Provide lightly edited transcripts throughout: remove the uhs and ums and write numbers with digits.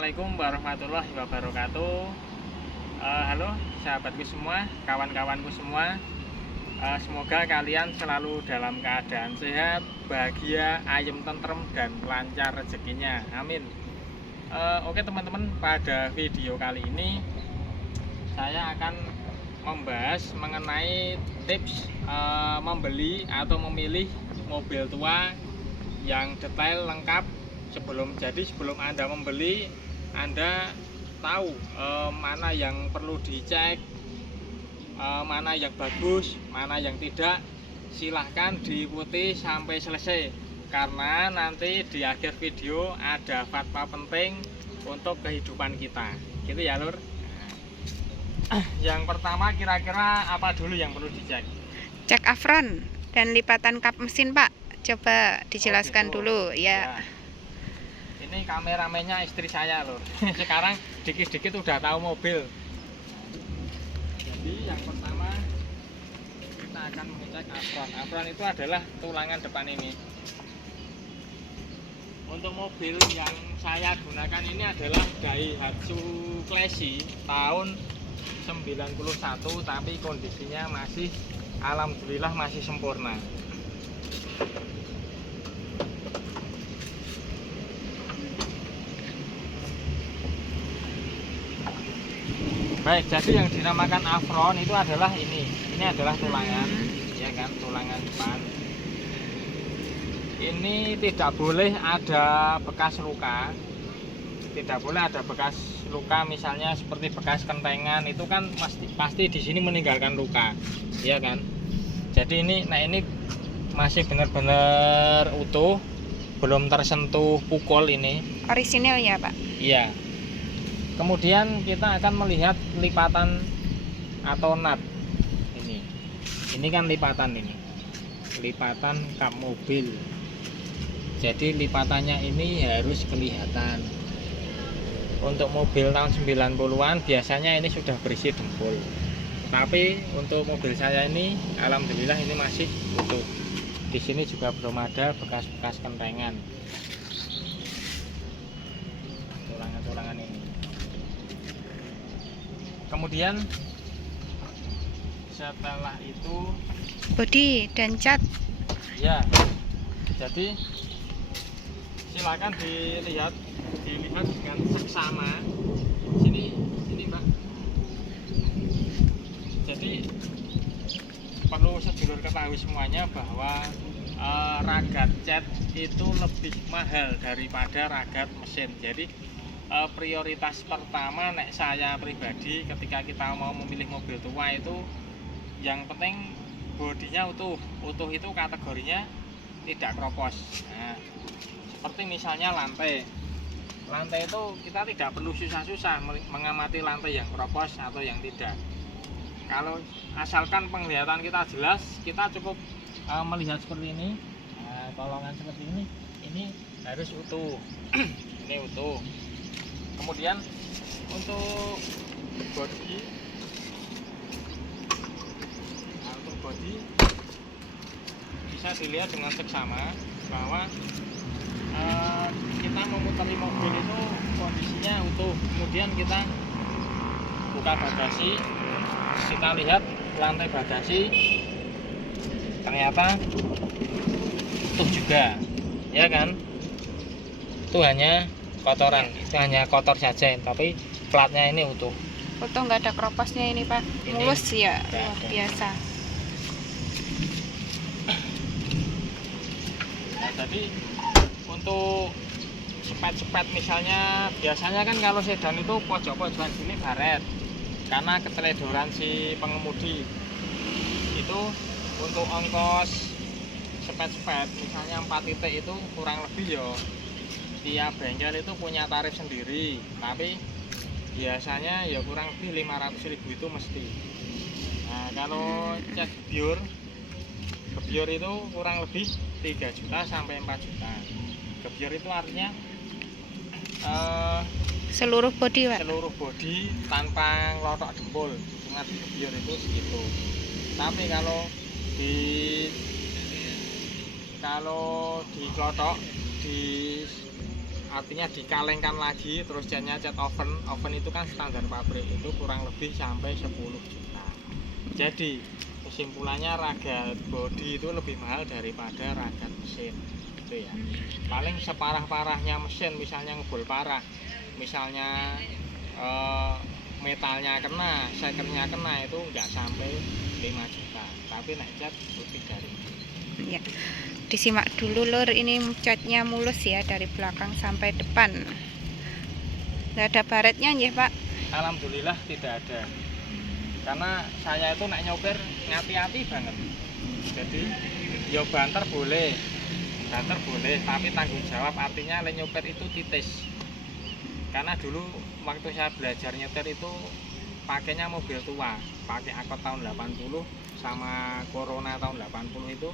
Assalamualaikum warahmatullahi wabarakatuh. Halo sahabatku semua, kawan-kawanku semua. Semoga kalian selalu dalam keadaan sehat, bahagia, ayem tentrem, dan lancar rezekinya. Amin. Oke teman-teman, pada video kali ini saya akan membahas mengenai tips membeli atau memilih mobil tua yang detail lengkap. Sebelum Anda membeli, Anda tahu mana yang perlu dicek, mana yang bagus, mana yang tidak. Silahkan diikuti sampai selesai, karena nanti di akhir video ada fatwa penting untuk kehidupan kita. Gitu ya lur. Yang pertama, kira-kira apa dulu yang perlu dicek? Cek afron dan lipatan kap mesin, Pak. Coba dijelaskan gitu. dulu ya. Ini kameramennya istri saya loh. Sekarang dikit-dikit udah tahu mobil. Jadi yang pertama kita akan mengecek afron. Afron itu adalah tulangan depan ini. Untuk mobil yang saya gunakan ini adalah Daihatsu Classy tahun 91, tapi kondisinya masih, alhamdulillah, masih sempurna. Baik, jadi yang dinamakan afron itu adalah ini adalah tulangan, ya kan, tulangan depan. Ini tidak boleh ada bekas luka, misalnya seperti bekas kentengan, itu kan pasti di sini meninggalkan luka, ya kan. Jadi ini masih benar-benar utuh, belum tersentuh pukul ini. Orisinil ya, Pak? Iya. Kemudian kita akan melihat lipatan atau nut ini. Ini kan lipatan kap mobil. Jadi lipatannya ini harus kelihatan. Untuk mobil tahun 90-an biasanya ini sudah berisi dempul. Tapi untuk mobil saya ini, alhamdulillah, ini masih utuh. Di sini juga belum ada bekas-bekas kentengan. Tulangan-tulangan ini. Kemudian setelah itu Bodi dan cat. ya, jadi silakan dilihat dengan seksama. Sini Mbak. Jadi perlu sedulur ketahui semuanya bahwa ragat cat itu lebih mahal daripada ragat mesin. Jadi prioritas pertama saya pribadi ketika kita mau memilih mobil tua itu, yang penting bodinya utuh. Utuh itu kategorinya tidak kropos. Nah, seperti misalnya lantai itu kita tidak perlu susah-susah mengamati lantai yang kropos atau yang tidak. Kalau asalkan penglihatan kita jelas, kita cukup melihat seperti ini. Nah, kolongan seperti ini harus utuh. Ini utuh. Kemudian untuk bodi, bisa dilihat dengan seksama bahwa kita memutari mobil itu kondisinya utuh. Kemudian kita buka bagasi, kita lihat lantai bagasi ternyata utuh juga, ya kan. Itu hanya kotoran, itu hanya kotor saja, tapi platnya ini utuh. Utuh, nggak ada kroposnya ini, Pak. Mulus ya, biasa. Nah, jadi untuk sepet misalnya, biasanya kan kalau sedan itu pojok-pojokan sini baret karena keteledoran si pengemudi. Itu untuk ongkos sepet misalnya 4 titik itu kurang lebih ya, tiap bengkel itu punya tarif sendiri, tapi biasanya ya kurang lebih 500.000 itu mesti. Nah, kalau cek gebyur itu kurang lebih 3 juta sampai 4 juta. Gebyur itu artinya Seluruh bodi, Pak? Seluruh bodi tanpa ngelotok dempul. Dengan gebyur itu segitu. Tapi kalau dikelotok, artinya dikalengkan lagi, terus catnya cat oven itu kan standar pabrik itu kurang lebih sampai 10 juta. Jadi kesimpulannya ragat bodi itu lebih mahal daripada ragat mesin itu ya. Paling separah-parahnya mesin, misalnya ngebul parah, misalnya metalnya kena, sekernya kena, itu nggak sampai 5 juta, tapi naik cat lebih dari itu. Ya, disimak dulu lur, ini catnya mulus ya dari belakang sampai depan. Nggak ada baretnya ya Pak? Alhamdulillah tidak ada, karena saya itu naik nyopir ngati-hati banget. Jadi yo banter boleh, tapi tanggung jawab, artinya le nyopir itu titis. Karena dulu waktu saya belajar nyetir itu pakainya mobil tua, pakai Akot tahun 80 sama Corona tahun 80 itu.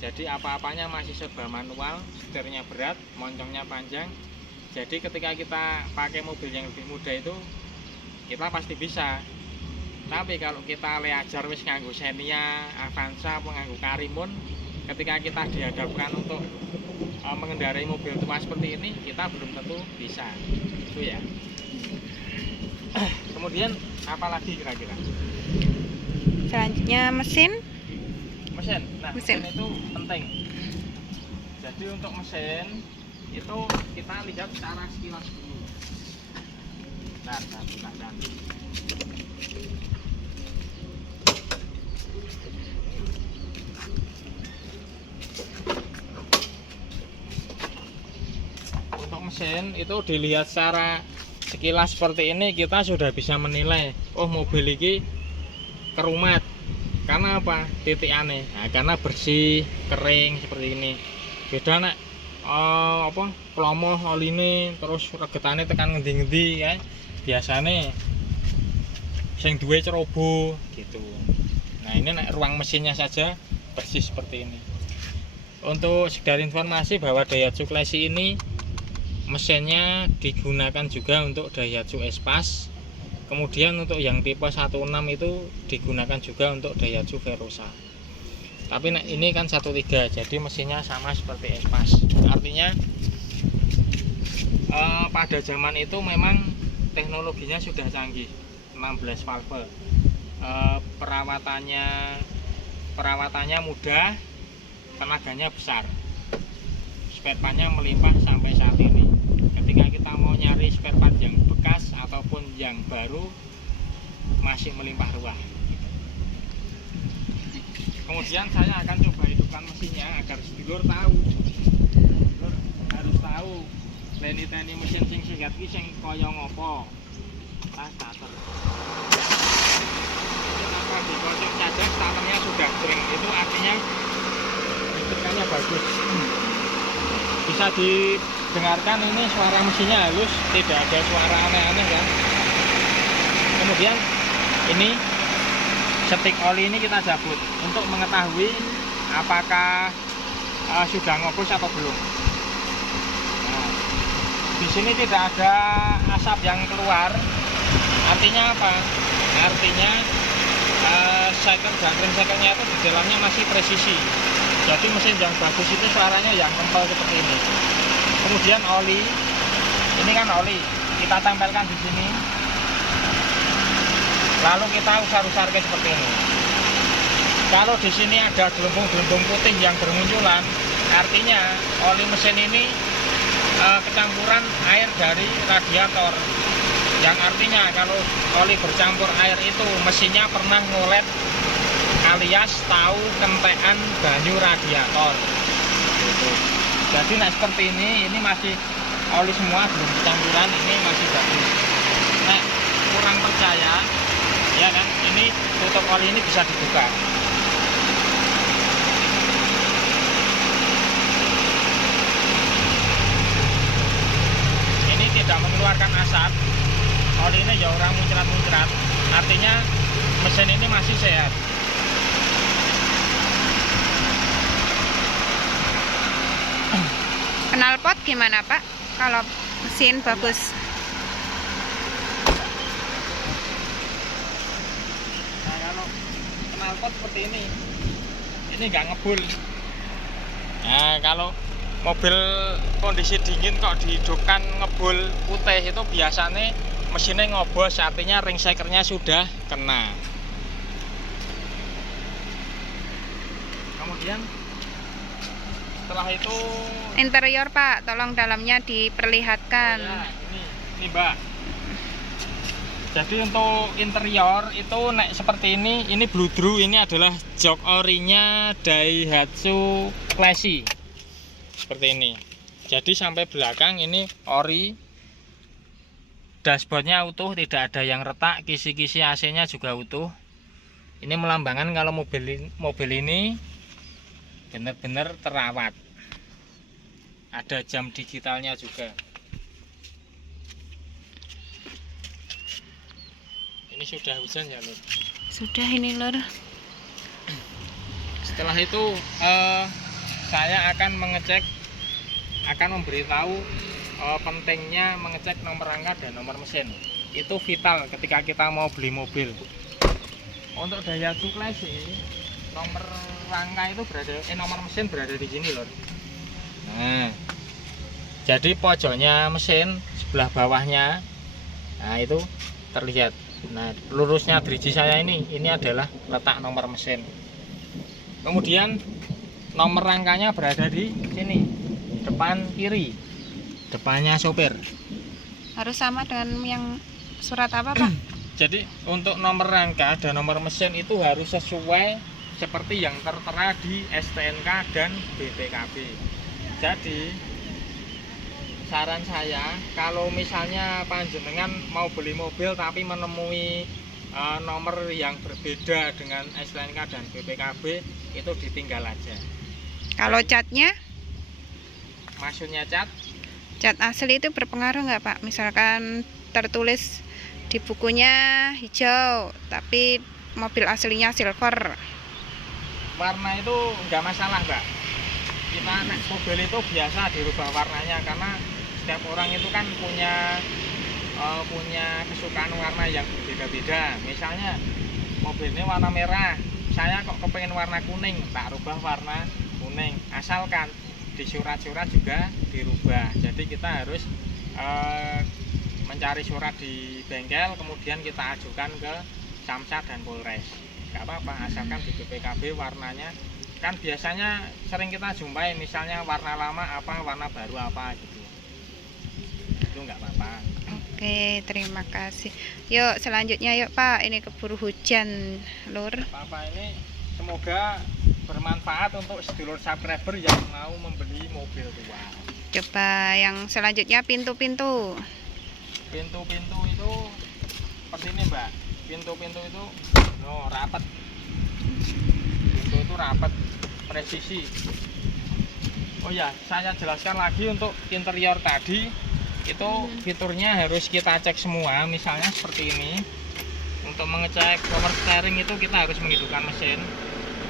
Jadi apa-apanya masih serba manual, setirnya berat, moncongnya panjang. Jadi ketika kita pakai mobil yang lebih muda itu, kita pasti bisa. Tapi kalau kita leajar wis nganggo Xenia, Avanza, nganggo Karimun, ketika kita dihadapkan untuk mengendarai mobil tua seperti ini, kita belum tentu bisa. Itu ya. Kemudian apalagi kira-kira? Selanjutnya mesin. Nah, mesin itu penting. Jadi untuk mesin itu kita lihat secara sekilas dulu. Nah, buka. Untuk mesin itu dilihat secara sekilas seperti ini, kita sudah bisa menilai, oh mobil ini kerumat. Karena apa? Titik aneh. Nah, karena bersih, kering seperti ini. Beda nek plomoh oline terus regetane tekan ngendi-ngendi ya. Biasane sing duwe ceroboh gitu. Nah, ini nek ruang mesinnya saja bersih seperti ini. Untuk sekedar informasi bahwa Daihatsu Classy ini mesinnya digunakan juga untuk Daihatsu Espas. Kemudian untuk yang tipe 16 itu digunakan juga untuk Daihatsu Verosa. Tapi ini kan 13, jadi mesinnya sama seperti Espas. Artinya pada zaman itu memang teknologinya sudah canggih, 16 valve. Perawatannya mudah, tenaganya besar, spare partnya melimpah sampai saat ini. Ketika kita mau nyari spare part yang bekas ataupun yang baru, masih melimpah ruah. Kemudian saya akan coba hidupkan mesinnya agar sedulur tahu. Sedulur harus tahu leni-leni mesin sing sehat iki sing kaya ngopo. Starter. Kenapa dikocok saja starternya sudah kering, itu artinya hidupkannya bagus. Bisa didengarkan ini suara mesinnya halus, tidak ada suara aneh-aneh kan. Kemudian ini setik oli ini kita cabut untuk mengetahui apakah sudah ngopus atau belum. Nah, di sini tidak ada asap yang keluar. Artinya apa? Artinya cycle dan ring cycle-nya itu di dalamnya masih presisi. Jadi mesin yang bagus itu suaranya yang kental seperti ini. Kemudian oli, ini kan oli, kita tempelkan di sini. Lalu kita usar-usar seperti ini. Kalau di sini ada gelembung-gelembung putih yang bermunculan, artinya oli mesin ini kecampuran air dari radiator. Yang artinya kalau oli bercampur air itu mesinnya pernah ngolet, alias tahu kentekan banyu radiator. Gitu. Jadi nah seperti ini masih oli semua, belum kecampuran, ini masih bagus. Nah, kurang percaya, ya kan? Ini tutup oli ini bisa dibuka. Ini tidak mengeluarkan asap. Oli ini ya orang muncrat-muncrat. Artinya mesin ini masih sehat. Knalpot gimana Pak? Kalau mesin bagus. Nah, kalau knalpot seperti ini nggak ngebul. Nah, kalau mobil kondisi dingin kok dihidupkan ngebul putih, itu biasanya mesinnya ngobos, artinya ring shakernya sudah kena. Kemudian setelah itu Interior Pak, tolong dalamnya diperlihatkan. ya, ini Mbak. Jadi untuk interior itu nek seperti ini bludru, ini adalah jok orinya Daihatsu Classy. Seperti ini. Jadi sampai belakang ini ori. Dashboardnya utuh, tidak ada yang retak, kisi-kisi AC-nya juga utuh. Ini melambangkan kalau mobil ini benar-benar terawat. Ada jam digitalnya juga. Ini sudah hujan ya Lur? Sudah ini Lur. Setelah itu saya akan memberitahu pentingnya mengecek nomor rangka dan nomor mesin. Itu vital ketika kita mau beli mobil. Untuk Daihatsu Classy, nomor rangka itu nomor mesin berada di sini Lur. Nah, jadi pojoknya mesin sebelah bawahnya, nah itu terlihat. Nah, lurusnya driji saya ini adalah letak nomor mesin. Kemudian nomor rangkanya berada di sini, depan kiri, depannya sopir. Harus sama dengan yang surat apa Pak? Jadi untuk nomor rangka dan nomor mesin itu harus sesuai seperti yang tertera di STNK dan BPKB. Jadi saran saya, kalau misalnya panjenengan mau beli mobil tapi menemui nomor yang berbeda dengan STNK dan BPKB, itu ditinggal aja. Kalau catnya? Maksudnya cat Asli itu berpengaruh nggak Pak? Misalkan tertulis di bukunya hijau, tapi mobil aslinya silver. warna itu nggak masalah Mbak. Kita naik mobil itu biasa dirubah warnanya, karena setiap orang itu kan punya kesukaan warna yang berbeda-beda. Misalnya mobil ini warna merah, saya kok kepengen warna kuning, tak rubah warna kuning, asalkan di surat-surat juga dirubah. Jadi kita harus mencari surat di bengkel, kemudian kita ajukan ke Samsat dan Polres. Gak apa-apa, asalkan di BPKB warnanya kan biasanya sering kita jumpai, misalnya warna lama apa, warna baru apa gitu. Itu nggak apa-apa. Oke, terima kasih. Yuk selanjutnya yuk Pak, ini keburu hujan Lur. Apa ini semoga bermanfaat untuk sedulur subscriber yang mau membeli mobil tua. Coba yang selanjutnya pintu-pintu. Pintu-pintu itu seperti ini Mbak. Pintu-pintu itu rapat. Pintu itu rapat, presisi. Oh ya, saya jelaskan lagi untuk interior tadi. Itu fiturnya harus kita cek semua. Misalnya seperti ini. Untuk mengecek power steering itu kita harus menghidupkan mesin.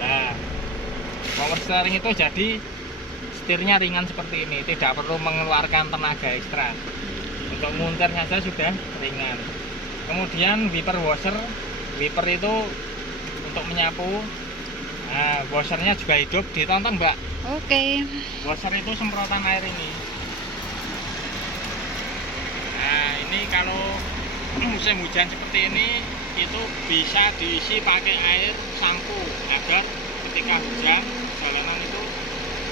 Nah, power steering itu jadi setirnya ringan seperti ini, tidak perlu mengeluarkan tenaga ekstra. Untuk munter saja sudah ringan. Kemudian wiper washer, wiper itu untuk menyapu. Nah, washernya juga hidup, ditonton Mbak. Oke. Washer itu semprotan air ini. Nah, ini kalau musim hujan seperti ini itu bisa diisi pakai air sampo, agar ketika hujan jalanan itu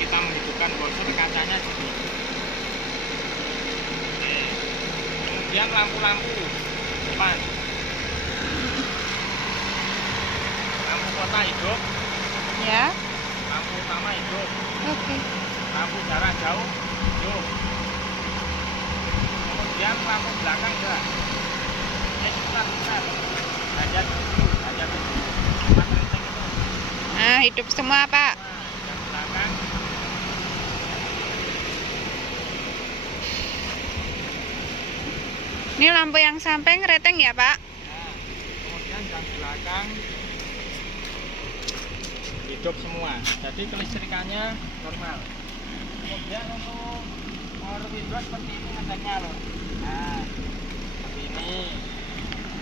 kita menghidupkan washer, kacanya jadi. Oke. Kemudian lampu-lampu depan, lampu kota hidup Ya. lampu utama hidup, Oke. lampu jarak jauh hidup, kemudian lampu belakang juga. Sebentar hajat dulu, tempat racing itu. Nah, hidup semua Pak. Yang belakang Ini lampu yang samping rating ya Pak? nah, kemudian yang belakang hidup semua, jadi kelistrikannya normal. Kemudian untuk power window seperti ini ngeceknya loh. Nah, seperti ini.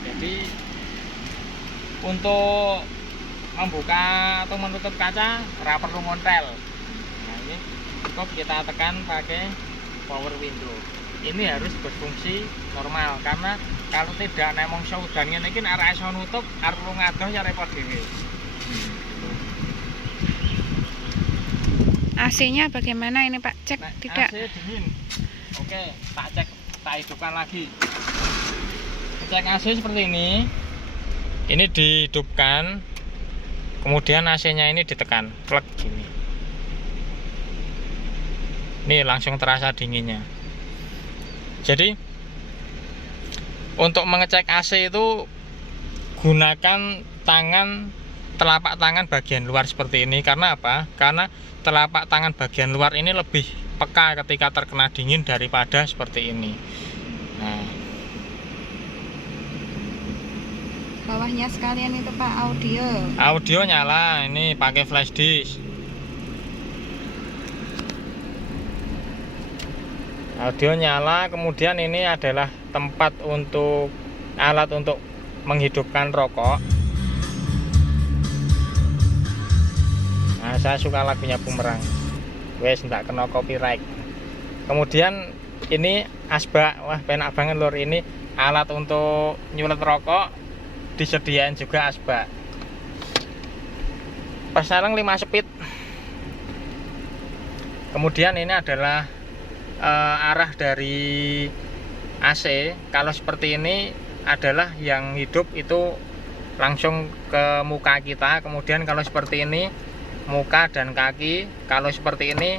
Jadi untuk membuka atau menutup kaca ora perlu montel. Nah, ini cukup kita tekan pakai power window. Ini harus berfungsi normal, karena kalau tidak nek mongso udan ngene iki arek iso nutup arep ngadoh ya repot dhewe. AC-nya bagaimana ini Pak? Cek Nek tidak? AC dingin. Oke, tak cek, tak hidupkan lagi. Cek AC seperti ini. Ini dihidupkan. Kemudian AC-nya ini ditekan, plug gini. Ini langsung terasa dinginnya. Jadi untuk mengecek AC itu gunakan telapak tangan bagian luar seperti ini. Karena apa? Karena telapak tangan bagian luar ini lebih peka ketika terkena dingin daripada seperti ini. Nah, Bawahnya sekalian itu Pak audio. audio nyala, ini pakai flash disk. Audio nyala, kemudian ini adalah tempat untuk alat untuk menghidupkan rokok. Nah, saya suka lagunya Bumerang. Wes ndak kena copyright. Kemudian ini asbak, wah penak banget lur, ini alat untuk nyulet rokok, disediain juga asbak. Persarang 5 speed. Kemudian ini adalah arah dari AC. Kalau seperti ini adalah yang hidup itu langsung ke muka kita. Kemudian kalau seperti ini muka dan kaki. Kalau seperti ini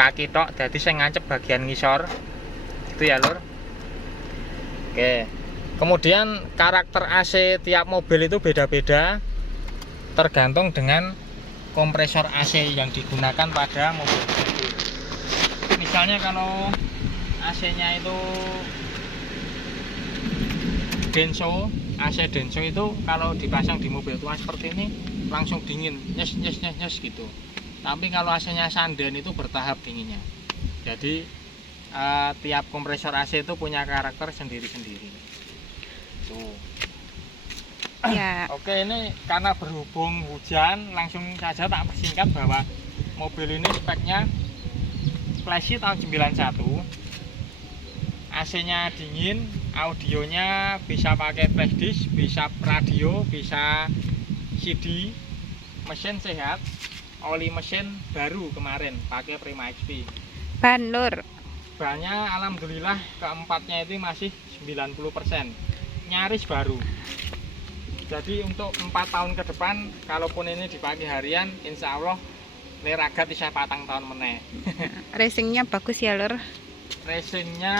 kaki tok, jadi saya ngancep bagian ngisor itu ya lur. Oke, kemudian karakter AC tiap mobil itu beda-beda tergantung dengan kompresor AC yang digunakan pada mobil tersebut. Misalnya kalau AC-nya itu Denso, AC Denso itu kalau dipasang di mobil tua seperti ini langsung dingin, nyes nyes nyes nyes gitu. Tapi kalau AC-nya Sanden itu bertahap dinginnya. Jadi tiap kompresor AC itu punya karakter sendiri-sendiri. Tuh. Ya. Oke, ini karena berhubung hujan, langsung saja tak persingkat bahwa mobil ini speknya Classy tahun 91, AC-nya dingin, audionya bisa pakai flash disk, bisa radio, bisa CD, mesin sehat, oli mesin baru kemarin pakai Prima XP. Ban lur. Bannya alhamdulillah keempatnya itu masih 90%, nyaris baru. Jadi untuk 4 tahun ke depan, kalaupun ini dipakai harian, insya Allah Leragat bisa patang tahun meneh. Racingnya bagus ya lur. Racingnya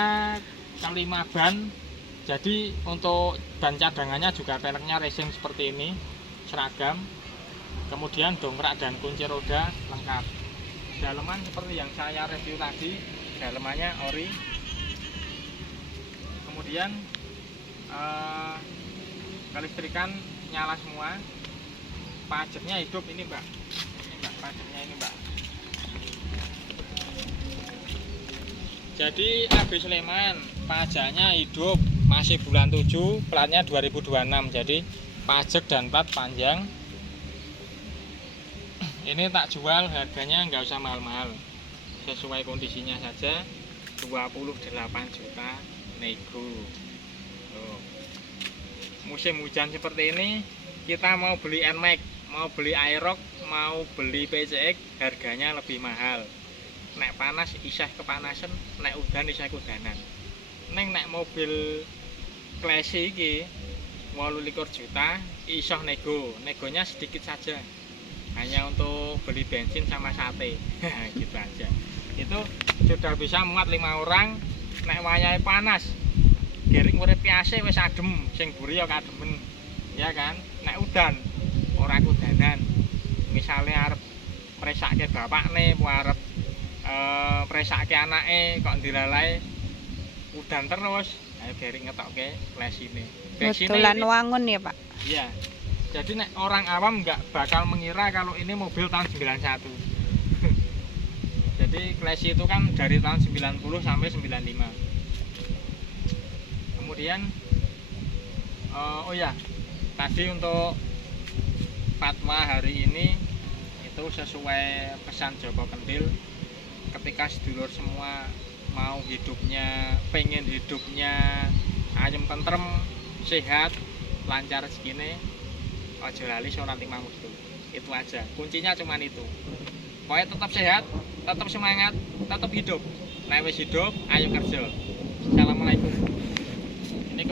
kelima ban. Jadi untuk ban cadangannya juga peleknya racing seperti ini, seragam. Kemudian dongkrak dan kunci roda lengkap. Daleman seperti yang saya review tadi, dalemannya ori. Kemudian kelistrikan nyala semua. Pajaknya hidup ini mbak. Pajaknya ini mbak. Jadi AB Sleman pajaknya hidup, masih bulan 7, platnya 2026. Jadi pajak dan plat panjang. Ini tak jual, harganya nggak usah mahal-mahal, sesuai kondisinya saja, 28 juta nego. Tuh. Musim hujan seperti ini kita mau beli NMAX, mau beli Aerox, mau beli PCX, harganya lebih mahal. Nek panas isah kepanasan, nek udan isah kudanan. Nek mobil Classy iki 28 juta isah negonya sedikit saja, hanya untuk beli bensin sama sate. Gitu aja. Itu sudah bisa muat 5 orang. Nek wayahe panas, gering urip AC wis adem, sing buri ya kademen. Ya kan? Nek udan ora kudanan. Misale arep mresake bapakne, arep mresake anake kok dilalai udan terus, ayo gering ngetokke flashine. Betulan wangun ya Pak. Iya. Jadi nek orang awam nggak bakal mengira kalau ini mobil tahun 91. Jadi Classy itu kan dari tahun 90 sampai 95. Kemudian oh ya, tadi untuk fatwa hari ini itu sesuai pesan Joko Kendil, ketika sedulur semua mau hidupnya, pengen hidupnya ayem tentrem, sehat, lancar segini, ojo lali sholat lima waktu. Itu aja, kuncinya cuman itu. Pokoknya tetap sehat, tetap semangat, tetap hidup. Nah wis hidup, ayo kerja. Assalamualaikum. Ini